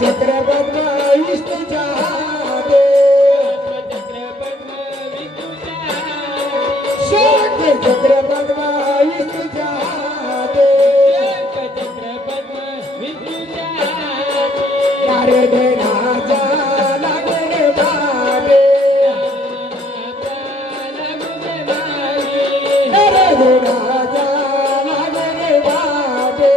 चक्र पद्म विष्णूच्या हाते शंख चक्र पद्म विष्णूच्या हाते नारद राजा लागले भावे नारद राजा लागले भावे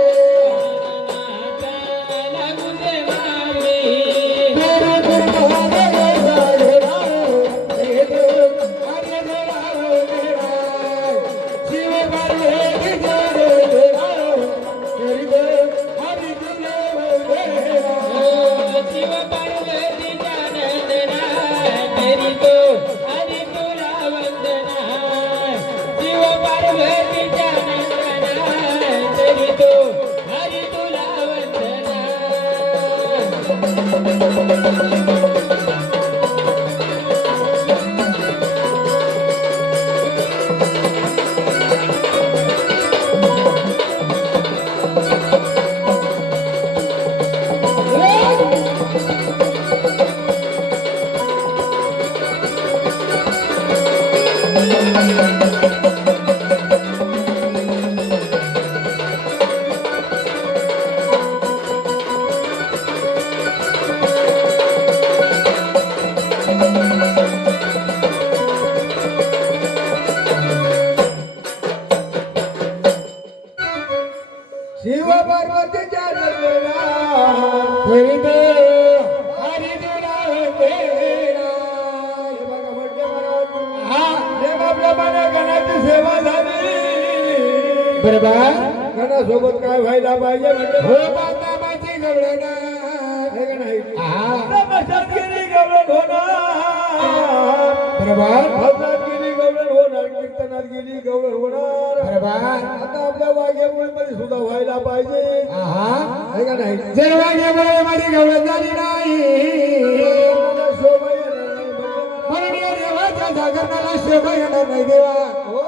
शिव पार्वतीच्या जन्मला हरिदे हरिदुरा तेरा हे बघा म्हटले महाराज हा देवाप्रमाणे गणाची सेवा झाली बरोबर गणासोबत काय व्हायला पाहिजे म्हणजे हो बांधाबाची गवळणा हे का नाही हा तमाशातगिरी गवळण होणार बरोबर भजनातगिरी गवळण होणार कीर्तनात गेली गवळण होणार बरोबर आता आपल्या वाघ्यामुळे सुद्धा व्हायला पाहिजे हे का नाही जर वाघ्यामुळे मध्ये गवळण झाली नाही शोभा येणार नाही म्हणून या देवाच्या जागरणाला शोभा येणार नाही देवा हो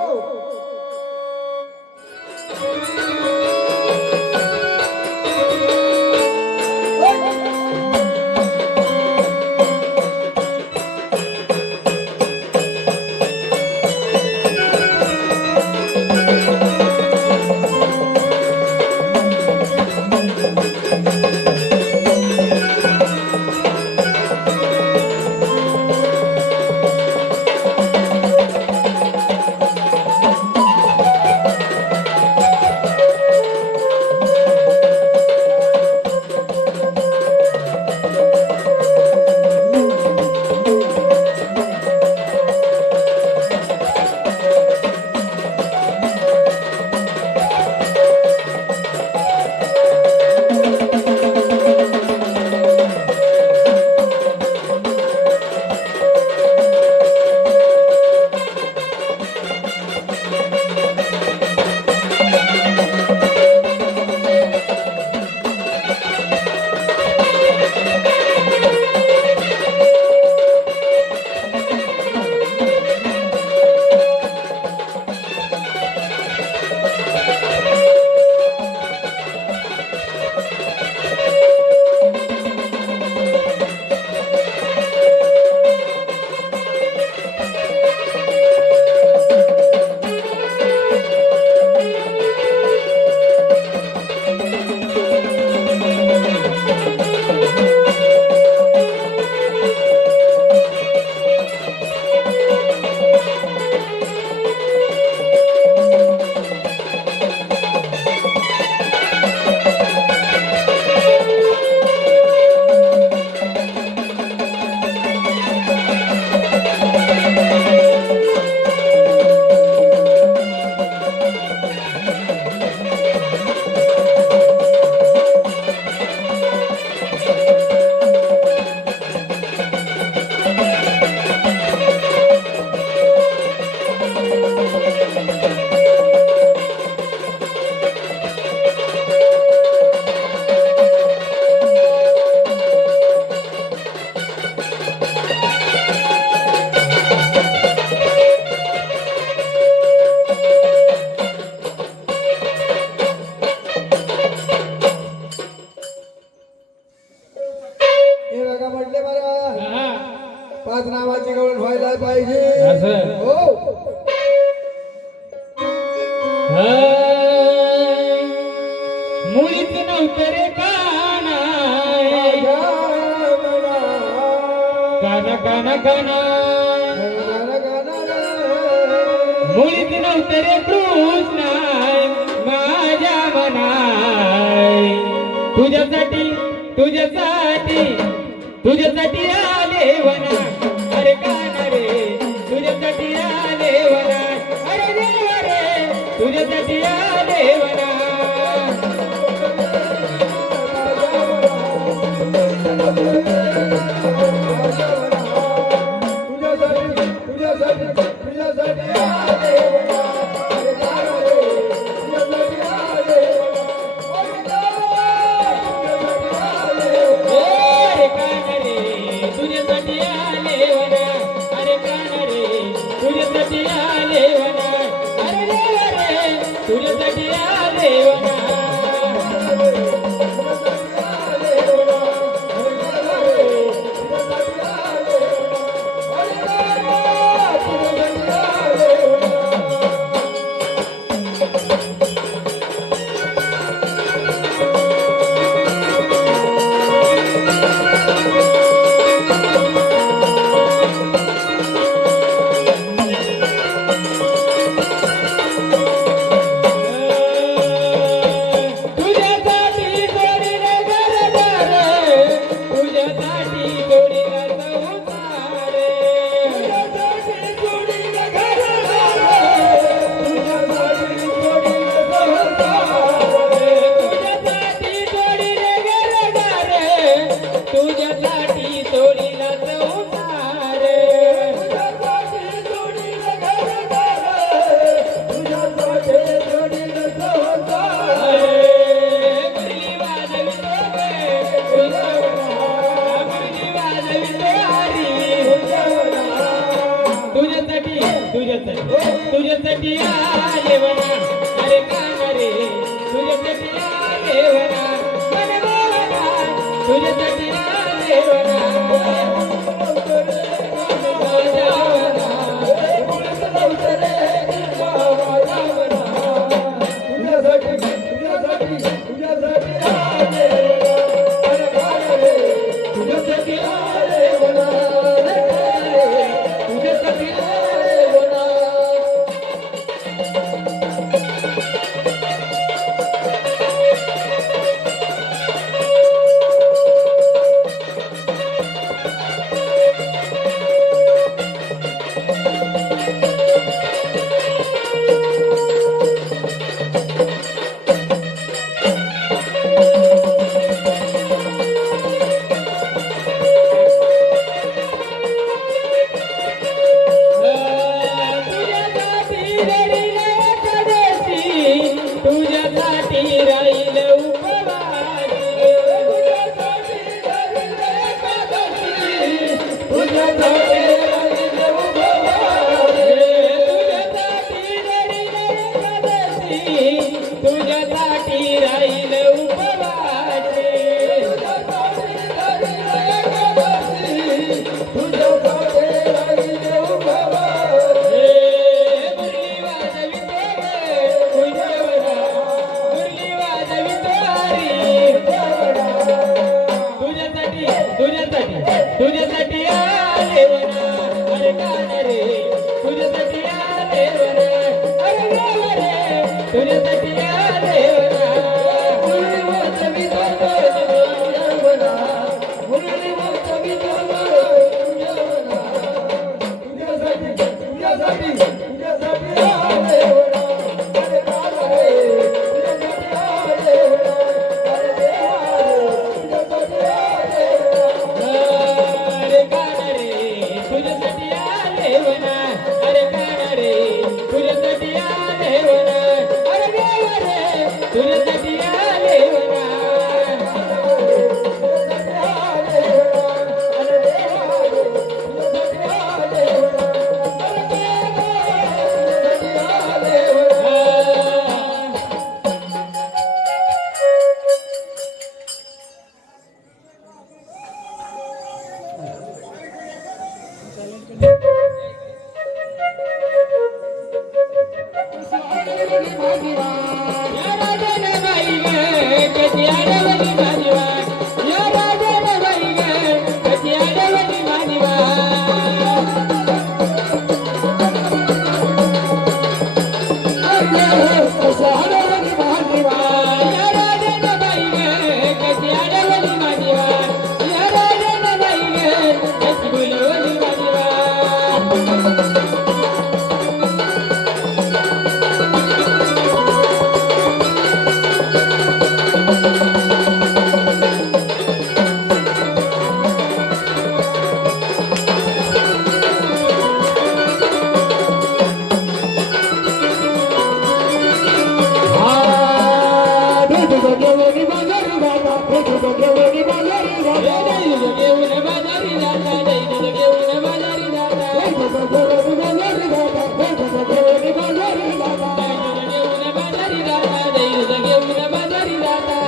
पाहिजे असं हो मुळीच नव्हतं रे काना माझ्या मना काना काना काना मुळीच नव्हतं रे कृष्णाय माझ्या मनाय तुझ्यासाठी तुझ्यासाठी तुझ्यासाठी आले वना अरे काना रे तुझ्यासाठी आले वना अरे देवा रे तुझ्यासाठी आले वना तुझ्यासाठी आले वना अरे काना रे तुझ्यासाठी आले वना अरे वना तुझ्यासाठी आले वना तुझ्यासाठी आले वना अरे काना रे तुझ्यासाठी आले वना अरे देवा रे तुझ्यासाठी आले वना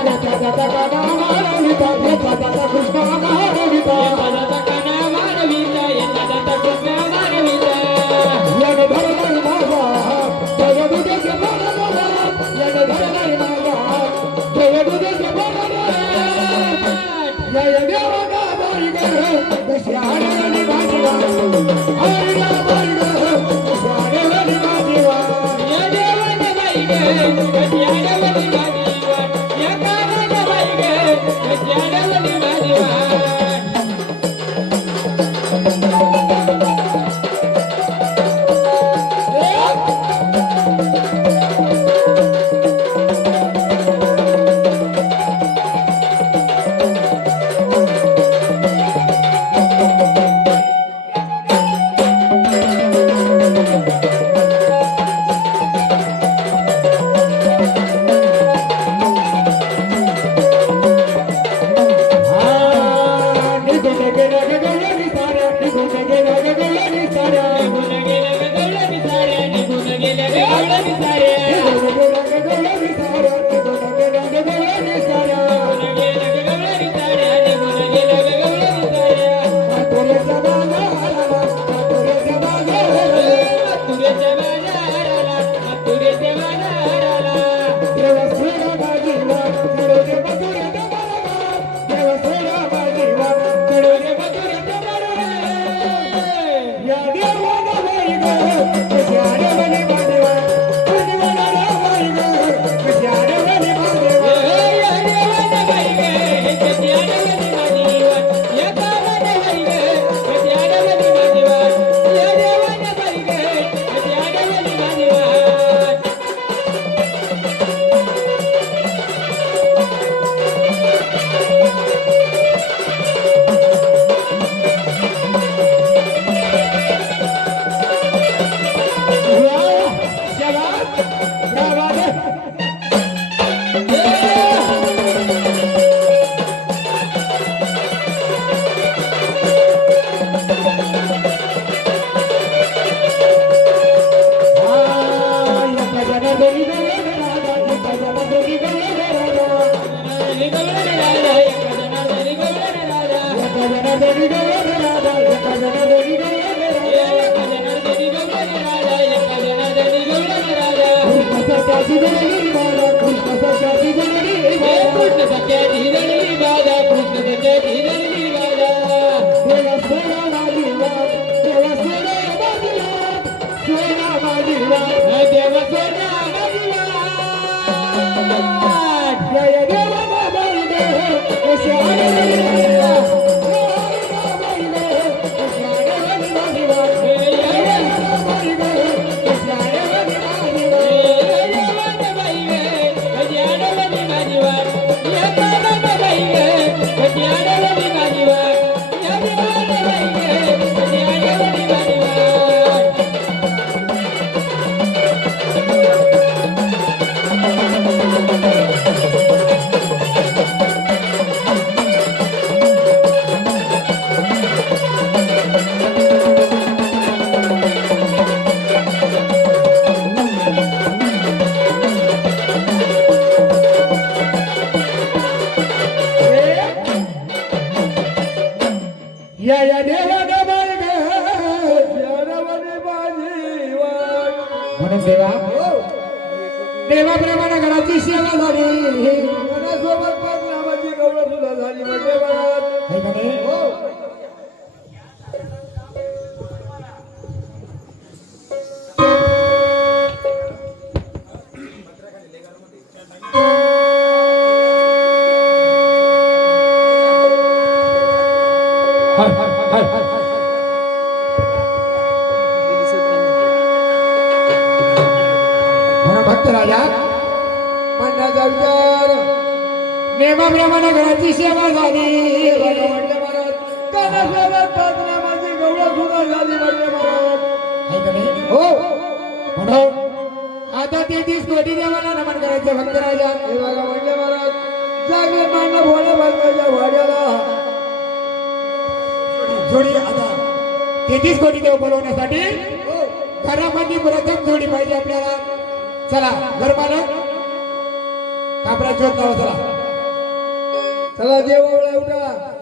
येता काना मानविता येता जाता कृष्ण मानविता येता काना मानविता येता जाता कृष्ण मानविता यग धरणार माझा जय दुधेचे बोलणार यग धरणार माझा जय दुधेचे बोलणार जय देवा बाई ग कशी आडवली भाजीवा आईला बाई ग कशी आडवली भाजीवा या देवाने बाई गे कशी आडवली भाजीवा या कानाने बाई गे कशी आडवली भाजीवा या देवाला बाई ग देवाने माझी वाट म्हणून देवा देवाप्रमाणे घराची सेवा झाली मनासोबत पण नामाची गौरव सुद्धा झाली म्हणजे मला भक्त राजा म्हणण्याचा विचार नेमाप्रमाणे घराची सेवा झाली म्हटले महाराज कानासोबत नामाची गौरव सुद्धा झाली म्हटले महाराज हो म्हणून आता 33 कोटी देवाला नमन करायचे भक्त राजा हे बघा म्हटले महाराज जागे मानव भोळा भक्ताच्या वाड्याला जोडी आता 33 कोटी देव बोलवण्यासाठी घरामध्ये प्रथम जोडी पाहिजे आपल्याला चला घर मालक कापरा शोध लावा चला चला देव आवळा उठा